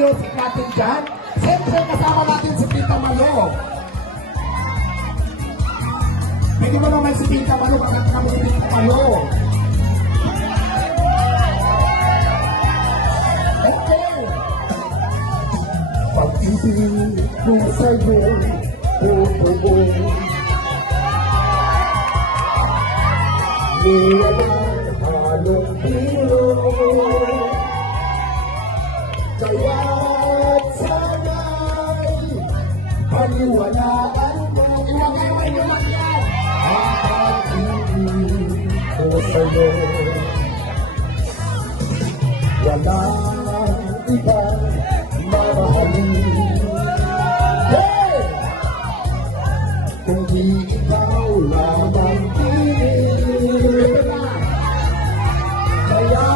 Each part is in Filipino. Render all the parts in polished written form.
music natin dyan. Siyempre, kasama natin si Tita Malo. Pwede mo naman si Tita Malo, kakanta mo si Tita Malo. Okay. Pag-ibig ko sa'yo, totoo. Niwalang halong tiro. Kaya't sana'y paniwalaan mo. Iwagay naman yan. Ang pag-ibig ko sa'yo. Walang ibang mamahalin. Hey! Kundi ikaw lamang piling. Kaya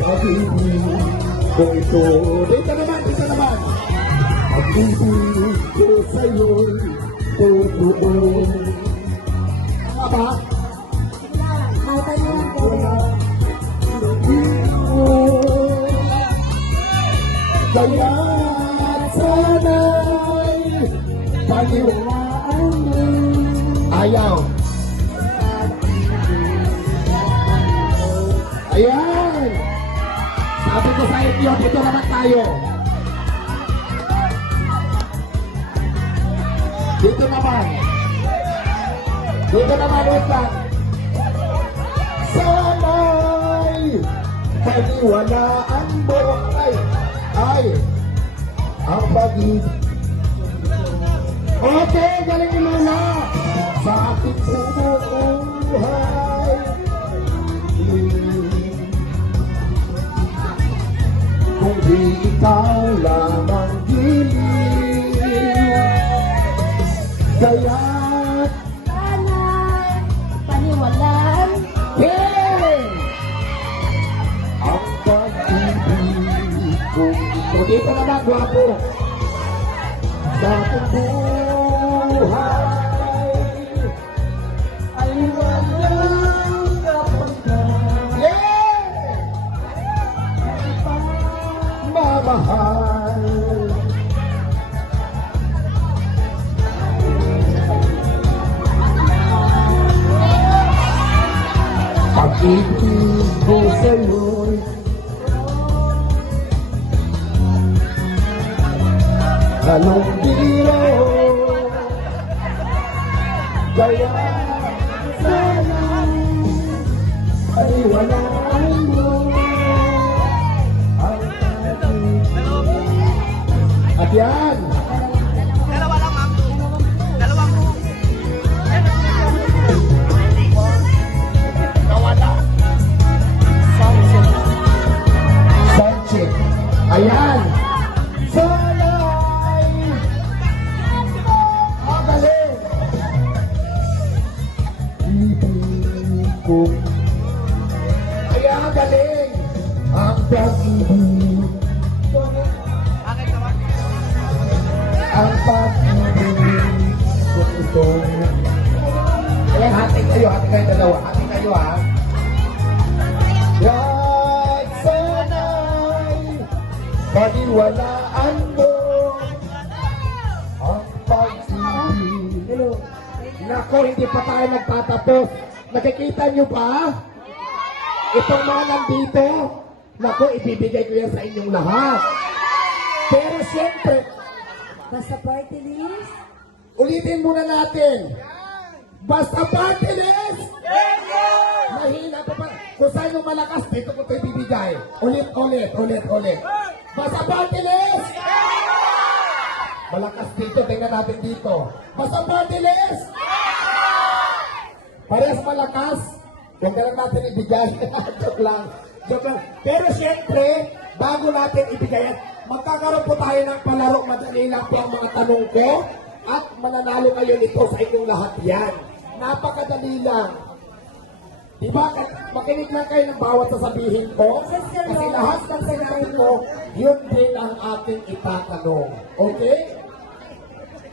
pag-ibig ko ito. Dito naman. Pag-ibig ko sa'yo'y totoo. Ano ba? Kaya't sana'y paniwalaan mo. Ayaw. Ayan! Sabi ko sa inyo, dito naman tayo. Dito naman, wait lang. Sana'y paniwalaan mo. Ay, ang pag-ibig. Okay, galing mo na. Sa aking buhay. Kung di ikaw lamang giliw, kaya't Sana'y paniwalaan. hey! Ang pag-ibig ko ito. Dito naman, gwapo. Sa aking buhay ay walang kapagkat. Yeah! Mamahal. Pag-ibig ko sa'yo'y halong biro. Kaya sana'y paniwalaan mo ang pag-ibig. At yan! Dalawa lang, ma'am. Dalawang room. Nawala. Suncheck. Ayan. Sana'y magaling. Ibig ko. Ayan, galing. Ang pag-ibig. Bakit naman? Ang pag-ibig ko ito. Ayan, hati kayo dalawa. Hati kayo, ha? Yan, sana'y paniwalaan mo ang pag-ibig. Nako, hindi pa tayo nagtatapos. Nakikita nyo ba? Itong mga nandito, nako, ibibigay ko yan sa inyong lahat. Pero siyempre, Basta party list. ulitin muna natin. Basta party list! Mahina pa pa. Kung saan yung malakas, dito ko ito ibibigay. Ulit. Basta party list! Malakas dito, tingnan natin dito. Basta party list! Parehas malakas. Huwag na lang natin ibigay. Joke lang. Pero siyempre, bago natin ibigay, magkakaroon po tayo ng palaro. Madali lang po ang mga tanong ko. At mananalo kayo nito sa inyong lahat yan. Napakadali lang. Diba? Makinig lang kayo ng bawat sasabihin ko. Kasi lahat ng sasabihin ko, yun din ang ating itatanong. Okay?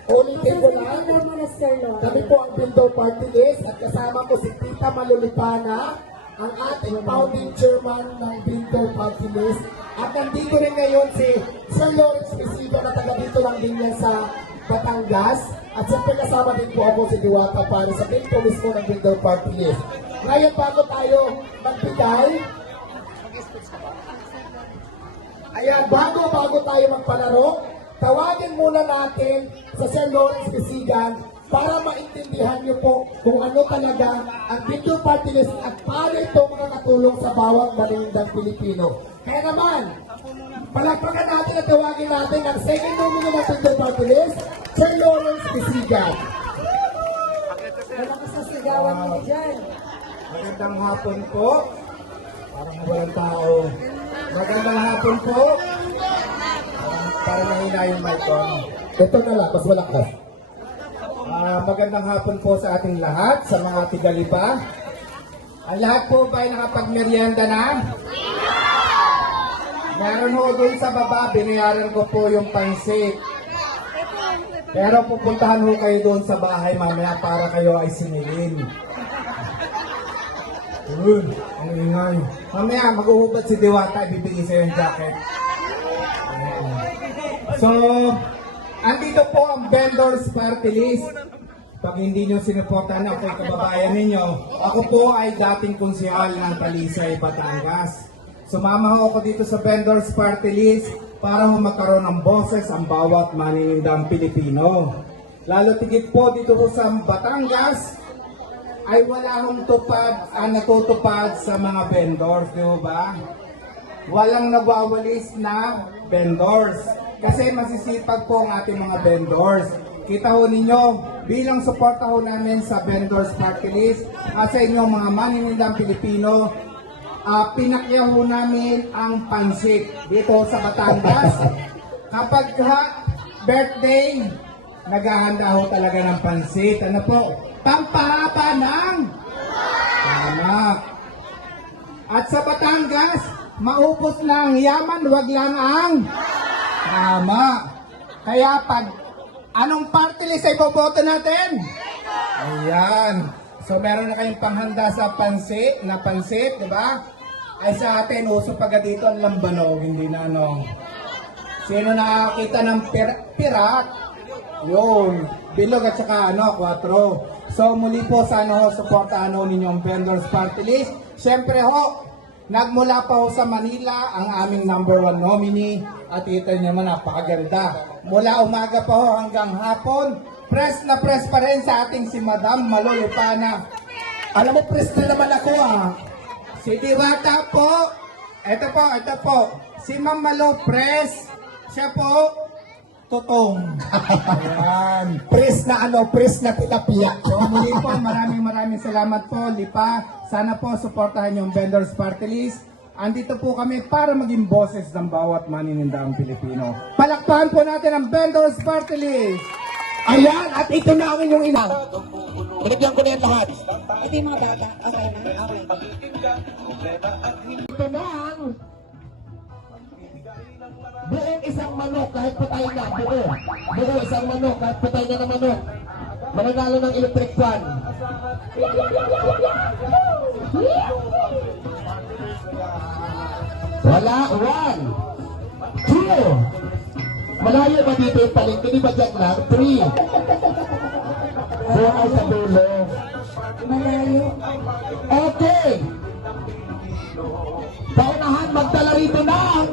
Ulitin ko lang. Ano mo na, Sir Lord? Kami po ang Bindor Party List at kasama ko si Tita Malulipana, ang ating founding chairman ng Bindor Party List. At nandito rin ngayon si Sir Lawrence Pisido na taga dito lang din yan sa Batangas. At siyempre kasama din po ako si Diwata para sa Bindor mismo ng Bindor Party List. Ngayon bago tayo magbigay, ayan, bago tayo magpalaro, tawagin muna natin sa Sir Lawrence Pisigan para maintindihan niyo po kung ano talaga ang Bindor Party List at paano ito makakatulong sa bawat maninindang Pilipino. Kaya naman, palagpagan natin at tawagin natin ang second nominee ng Bindor Party List, Sir Lawrence Pisigan. Malakas na sigawan mo dyan. Magandang hapon po. Parang walang tao. Magandang hapon po. Parang nahina yung mic ko. Ito na lang, mas wala ko. Magandang hapon po sa ating lahat, sa mga tigaliba. Ang lahat po ba ay nakapagmerienda na? Meron ho doon sa baba, binayaran ko po yung pansit. Pero pupuntahan ho kayo doon sa bahay mamaya para kayo ay sinilin. Yun, ang ingay. Mamaya, mag-uhubad si Diwata, ibibigay sa yung jacket. So, andito po ang Vendors Party List. Pag hindi nyo sinuportahan ako yung kababayan ninyo, ako po ay dating konsehal ng Talisay, Batangas. Sumama ho ako dito sa Vendors Party List para ho magkaroon ng boses ang bawat maninindang Pilipino. Lalo tigit po dito po sa Batangas, ay wala hong natutupad sa mga vendors, di ba? Walang nagwawalis na vendors. Kasi masisipag po ang ating mga vendors. Kita ho ninyo, bilang suporta ho namin sa Vendors Party List, sa inyong mga maninindang Pilipino, pinakya ho namin ang pansit dito sa Batangas. Kapag birthday, naghahanda ho talaga ng pansit. Ano po? Pampahaba ng anak. At sa Batangas, maupos lang yaman, wag lang ang tama. Kaya pag anong party list ay boboto natin? Ayan. So meron na kayong panghanda sa pansit, di ba? Ay sa atin, uso pagka dito ang lambanog, hindi na ano. Sino nakakita ng pirat? Yun. Bilog at saka 4. So muli po sana ho, supportahan ho ninyong Vendors Party List. Siyempre ho, nagmula pa ho sa Manila ang aming #1 nominee at ito niyo naman napakaganda. Mula umaga pa ho hanggang hapon, press na press pa rin sa ating si Madam Malulipana. Alam mo, press na naman ako Si Diwata po, ito po, si Ma'am Malo press, siya po, tutong. Ayan. Press na tilapia. So muli po, maraming salamat po, Lipa. Sana po suportahan yung Vendors Party List. Andito po kami para maging boses ng bawat maninindang Pilipino. Palakpakan po natin ang Vendors Party List. Ayan, at ito na ang inyong ina. Binigyan ko na yan lahat. Ito yung mga bata. Okay na? Okay. Ito na ang buong isang manok kahit patay na. Buo isang manok kahit patay na na manok. Mananalo ng electric fan. Wala, 1, 2. Malayo ba dito yung palengke? Di ba dyan lang? 3. 4 ay sa dulo. Malayo. Okay. Paunahan, magdala rito ng